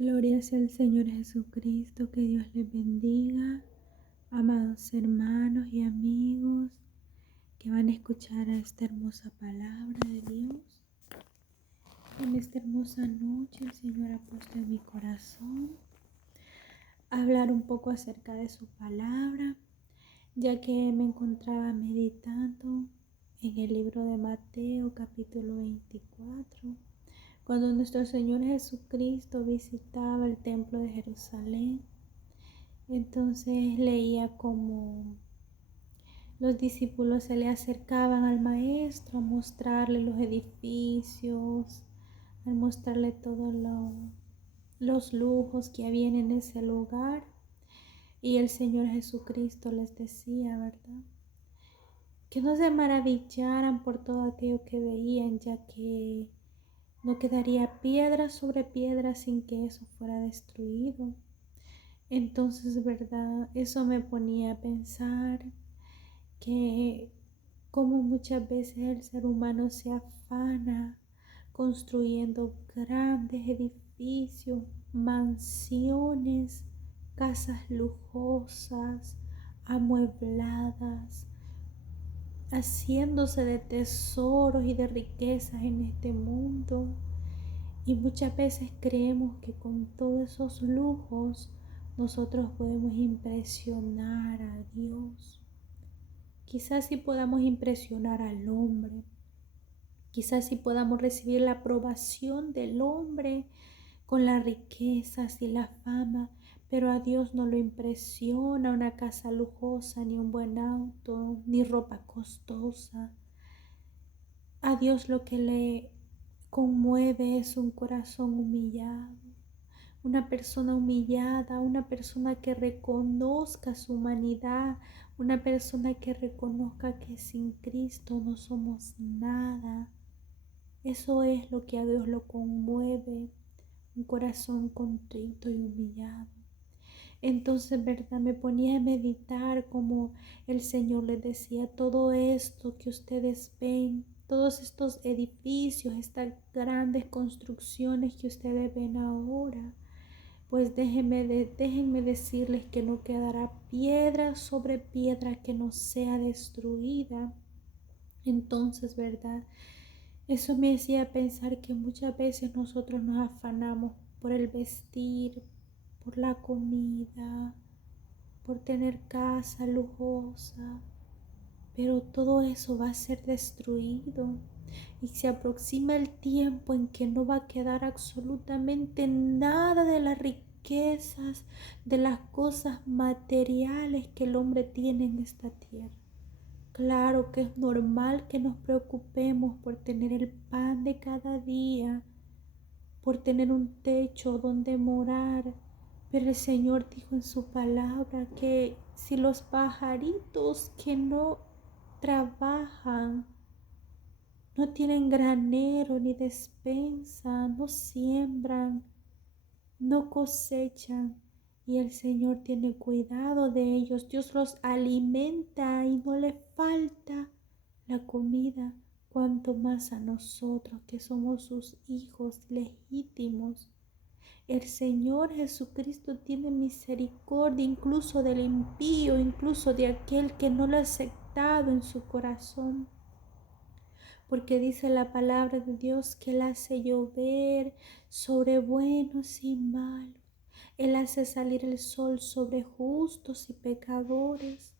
Gloria sea al Señor Jesucristo, que Dios les bendiga, amados hermanos y amigos que van a escuchar a esta hermosa palabra de Dios. En esta hermosa noche el Señor ha puesto en mi corazón hablar un poco acerca de su palabra, ya que me encontraba meditando en el libro de Mateo capítulo 24. Cuando nuestro Señor Jesucristo visitaba el templo de Jerusalén, entonces leía como los discípulos se le acercaban al maestro a mostrarle los edificios, a mostrarle todos los lujos que había en ese lugar. Y el Señor Jesucristo les decía, ¿verdad?, que no se maravillaran por todo aquello que veían, ya que no quedaría piedra sobre piedra sin que eso fuera destruido. Entonces, ¿verdad?, eso me ponía a pensar que como muchas veces el ser humano se afana construyendo grandes edificios, mansiones, casas lujosas, amuebladas, haciéndose de tesoros y de riquezas en este mundo. Y muchas veces creemos que con todos esos lujos nosotros podemos impresionar a Dios. Quizás sí podamos impresionar al hombre. Quizás sí podamos recibir la aprobación del hombre con las riquezas y la fama, pero a Dios no lo impresiona una casa lujosa, ni un buen auto, ni ropa costosa. A Dios lo que le conmueve es un corazón humillado, una persona humillada, una persona que reconozca su humanidad, una persona que reconozca que sin Cristo no somos nada. Eso es lo que a Dios lo conmueve, un corazón contrito y humillado. Entonces, ¿verdad?, me ponía a meditar como el Señor les decía: todo esto que ustedes ven, todos estos edificios, estas grandes construcciones que ustedes ven ahora, pues déjenme decirles que no quedará piedra sobre piedra que no sea destruida. Entonces, ¿verdad?, eso me hacía pensar que muchas veces nosotros nos afanamos por el vestir, por la comida, por tener casa lujosa, pero todo eso va a ser destruido y se aproxima el tiempo en que no va a quedar absolutamente nada de las riquezas, de las cosas materiales que el hombre tiene en esta tierra. Claro que es normal que nos preocupemos por tener el pan de cada día, por tener un techo donde morar, pero el Señor dijo en su palabra que si los pajaritos que no trabajan, no tienen granero ni despensa, no siembran, no cosechan, y el Señor tiene cuidado de ellos, Dios los alimenta y no le falta la comida, cuanto más a nosotros que somos sus hijos legítimos. El Señor Jesucristo tiene misericordia incluso del impío, incluso de aquel que no lo ha aceptado en su corazón. Porque dice la palabra de Dios que Él hace llover sobre buenos y malos. Él hace salir el sol sobre justos y pecadores,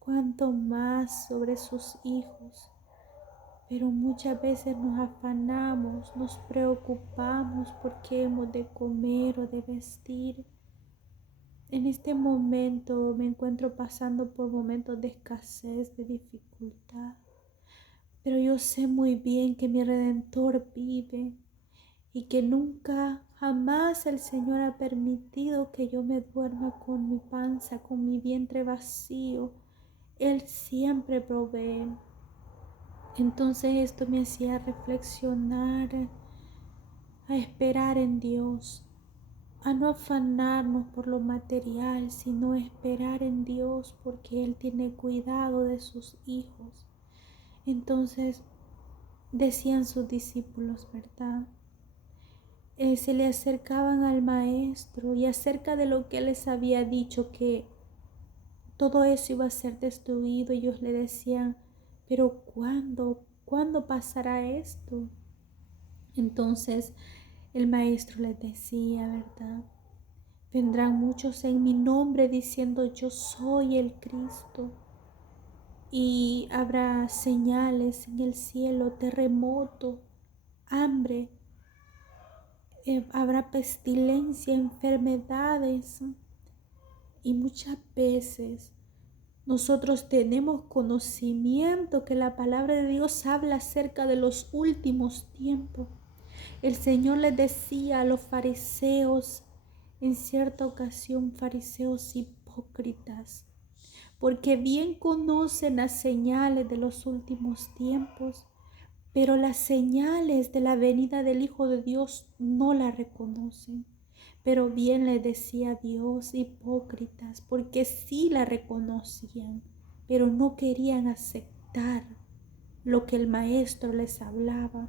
cuanto más sobre sus hijos. Pero muchas veces nos afanamos, nos preocupamos por qué hemos de comer o de vestir. En este momento me encuentro pasando por momentos de escasez, de dificultad. Pero yo sé muy bien que mi Redentor vive y que nunca, jamás el Señor ha permitido que yo me duerma con mi panza, con mi vientre vacío. Él siempre provee. Entonces esto me hacía reflexionar, a esperar en Dios, a no afanarnos por lo material, sino esperar en Dios porque Él tiene cuidado de sus hijos. Entonces decían sus discípulos, ¿verdad? se le acercaban al maestro y acerca de lo que él les había dicho, que todo eso iba a ser destruido, ellos le decían, pero ¿cuándo pasará esto? Entonces el maestro les decía, ¿verdad? Vendrán muchos en mi nombre diciendo yo soy el Cristo. Y habrá señales en el cielo, terremoto, hambre, habrá pestilencia, enfermedades. Y muchas veces nosotros tenemos conocimiento que la palabra de Dios habla acerca de los últimos tiempos. El Señor les decía a los fariseos, en cierta ocasión, fariseos hipócritas, porque bien conocen las señales de los últimos tiempos, pero las señales de la venida del Hijo de Dios no las reconocen. Pero bien les decía Dios, hipócritas, porque sí la reconocían, pero no querían aceptar lo que el Maestro les hablaba.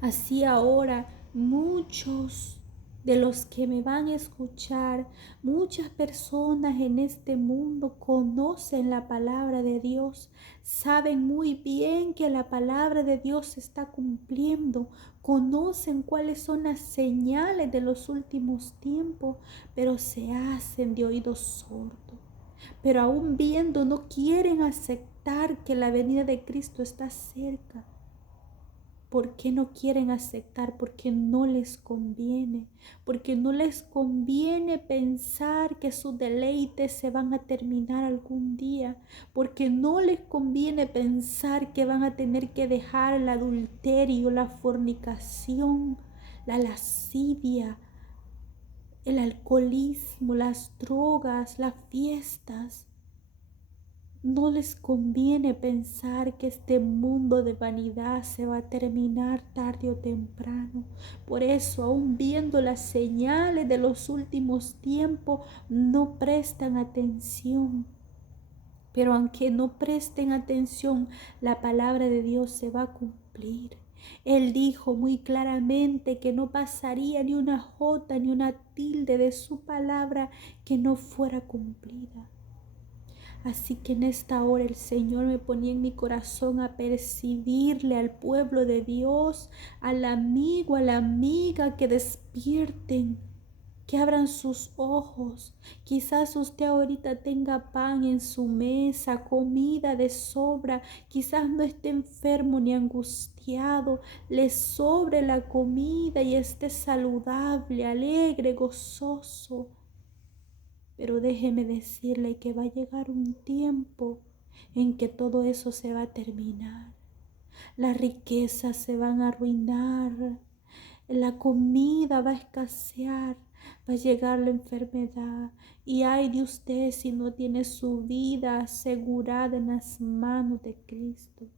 Así ahora muchos de los que me van a escuchar, muchas personas en este mundo conocen la palabra de Dios, saben muy bien que la palabra de Dios se está cumpliendo, conocen cuáles son las señales de los últimos tiempos, pero se hacen de oídos sordos. Pero aún viendo no quieren aceptar que la venida de Cristo está cerca. ¿Por qué no quieren aceptar? Porque no les conviene. Porque no les conviene pensar que sus deleites se van a terminar algún día. Porque no les conviene pensar que van a tener que dejar el adulterio, la fornicación, la lascivia, el alcoholismo, las drogas, las fiestas. No les conviene pensar que este mundo de vanidad se va a terminar tarde o temprano. Por eso, aún viendo las señales de los últimos tiempos, no prestan atención. Pero aunque no presten atención, la palabra de Dios se va a cumplir. Él dijo muy claramente que no pasaría ni una jota ni una tilde de su palabra que no fuera cumplida. Así que en esta hora el Señor me ponía en mi corazón a percibirle al pueblo de Dios, al amigo, a la amiga, que despierten, que abran sus ojos. Quizás usted ahorita tenga pan en su mesa, comida de sobra, quizás no esté enfermo ni angustiado, le sobre la comida y esté saludable, alegre, gozoso. Pero déjeme decirle que va a llegar un tiempo en que todo eso se va a terminar. Las riquezas se van a arruinar, la comida va a escasear, va a llegar la enfermedad. Y ay de usted si no tiene su vida asegurada en las manos de Cristo.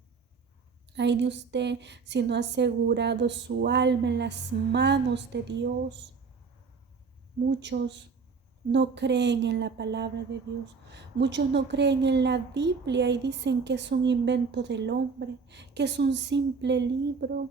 Ay de usted si no ha asegurado su alma en las manos de Dios. Muchos no creen en la palabra de Dios. Muchos no creen en la Biblia y dicen que es un invento del hombre, que es un simple libro.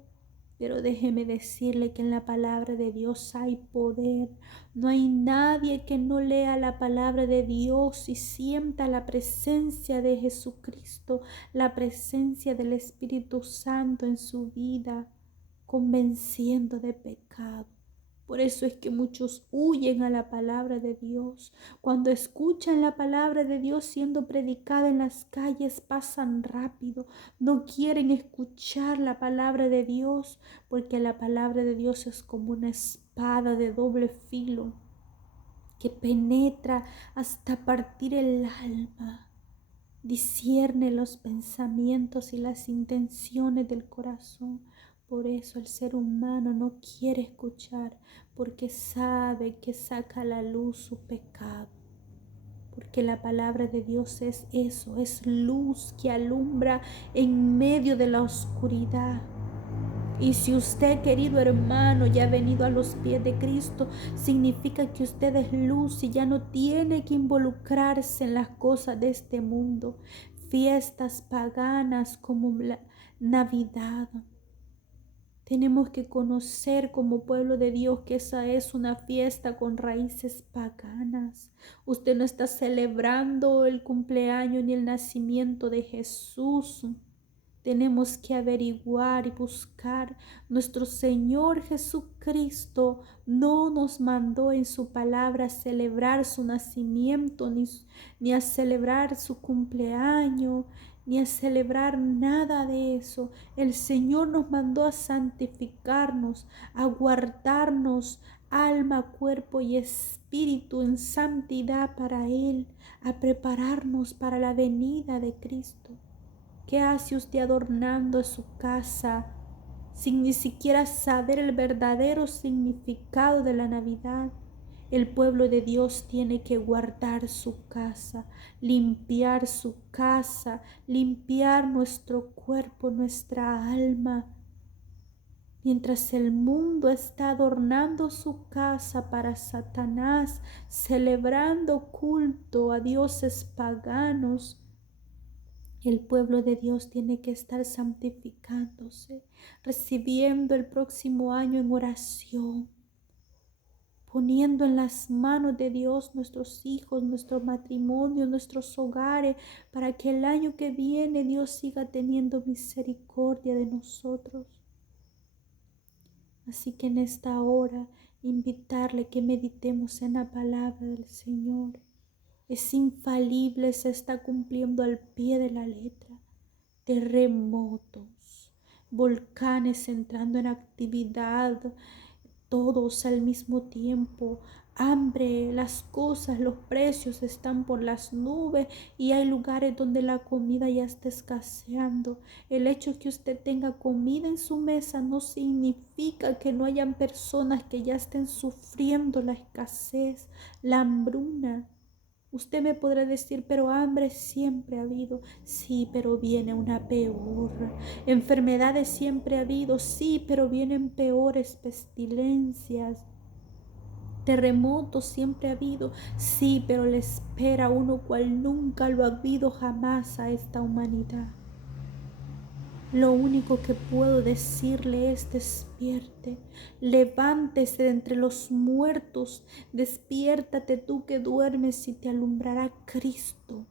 Pero déjeme decirle que en la palabra de Dios hay poder. No hay nadie que no lea la palabra de Dios y sienta la presencia de Jesucristo, la presencia del Espíritu Santo en su vida, convenciendo de pecado. Por eso es que muchos huyen a la palabra de Dios. Cuando escuchan la palabra de Dios siendo predicada en las calles, pasan rápido. No quieren escuchar la palabra de Dios, porque la palabra de Dios es como una espada de doble filo que penetra hasta partir el alma. Discierne los pensamientos y las intenciones del corazón. Por eso el ser humano no quiere escuchar, porque sabe que saca a la luz su pecado. Porque la palabra de Dios es eso, es luz que alumbra en medio de la oscuridad. Y si usted, querido hermano, ya ha venido a los pies de Cristo, significa que usted es luz y ya no tiene que involucrarse en las cosas de este mundo. Fiestas paganas como la Navidad, Tenemos que conocer como pueblo de Dios que esa es una fiesta con raíces paganas. Usted no está celebrando el cumpleaños ni el nacimiento de Jesús. Tenemos que averiguar y buscar. Nuestro Señor Jesucristo no nos mandó en su palabra a celebrar su nacimiento, ni a celebrar su cumpleaños, ni a celebrar nada de eso. El Señor nos mandó a santificarnos, a guardarnos alma, cuerpo y espíritu en santidad para Él, a prepararnos para la venida de Cristo. ¿Qué hace usted adornando su casa sin ni siquiera saber el verdadero significado de la Navidad? El pueblo de Dios tiene que guardar su casa, limpiar nuestro cuerpo, nuestra alma. Mientras el mundo está adornando su casa para Satanás, celebrando culto a dioses paganos, el pueblo de Dios tiene que estar santificándose, recibiendo el próximo año en oración, poniendo en las manos de Dios nuestros hijos, nuestro matrimonio, nuestros hogares, para que el año que viene Dios siga teniendo misericordia de nosotros. Así que en esta hora, invitarle que meditemos en la palabra del Señor. Es infalible, se está cumpliendo al pie de la letra. Terremotos, volcanes entrando en actividad, todos al mismo tiempo, hambre, las cosas, los precios están por las nubes y hay lugares donde la comida ya está escaseando. El hecho que usted tenga comida en su mesa no significa que no hayan personas que ya estén sufriendo la escasez, la hambruna. Usted me podrá decir, pero hambre siempre ha habido. Sí, pero viene una peor. Enfermedades siempre ha habido. Sí, pero vienen peores pestilencias. Terremotos siempre ha habido. Sí, pero le espera uno cual nunca lo ha habido jamás a esta humanidad. Lo único que puedo decirle es despierte, levántese de entre los muertos, despiértate tú que duermes y te alumbrará Cristo.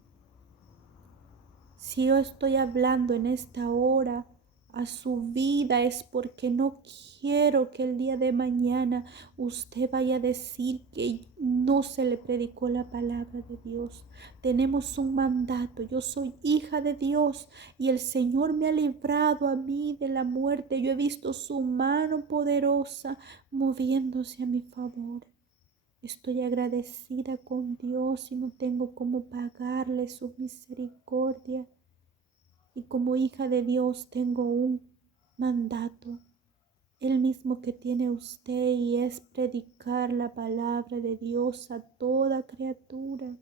Si yo estoy hablando en esta hora a su vida es porque no quiero que el día de mañana usted vaya a decir que no se le predicó la palabra de Dios. Tenemos un mandato. Yo soy hija de Dios y el Señor me ha librado a mí de la muerte. Yo he visto su mano poderosa moviéndose a mi favor. Estoy agradecida con Dios y no tengo cómo pagarle su misericordia. Y como hija de Dios tengo un mandato, el mismo que tiene usted, y es predicar la palabra de Dios a toda criatura.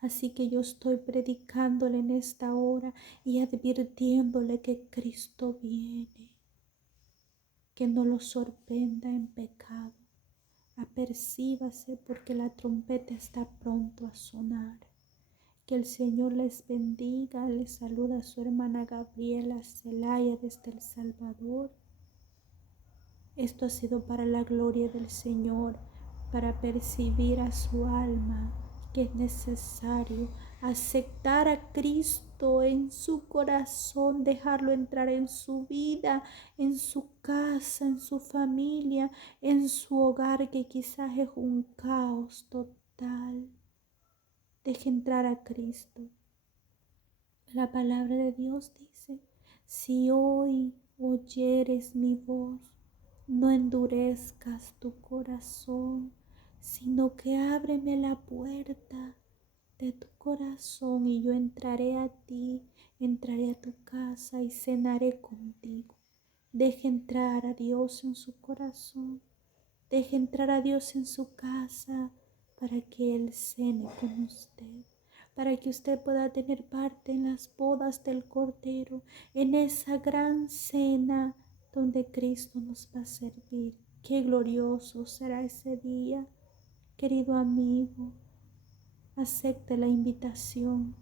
Así que yo estoy predicándole en esta hora y advirtiéndole que Cristo viene, que no lo sorprenda en pecado. Apercíbase porque la trompeta está pronto a sonar. Que el Señor les bendiga. Les saluda a su hermana Gabriela Zelaya desde El Salvador. Esto ha sido para la gloria del Señor, para percibir a su alma que es necesario aceptar a Cristo en su corazón, dejarlo entrar en su vida, en su casa, en su familia, en su hogar que quizás es un caos total. Deje entrar a Cristo. La palabra de Dios dice, si hoy oyeres mi voz, no endurezcas tu corazón, sino que ábreme la puerta de tu corazón y yo entraré a ti, entraré a tu casa y cenaré contigo. Deje entrar a Dios en su corazón, deje entrar a Dios en su casa para que Él cene con usted, para que usted pueda tener parte en las bodas del Cordero, en esa gran cena donde Cristo nos va a servir. Qué glorioso será ese día. Querido amigo, acepte la invitación.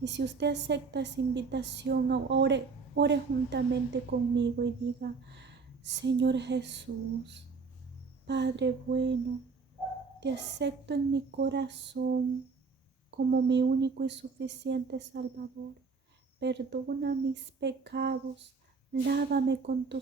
Y si usted acepta esa invitación, ore ore juntamente conmigo y diga: Señor Jesús, Padre bueno, te acepto en mi corazón como mi único y suficiente Salvador. Perdona mis pecados, lávame con tu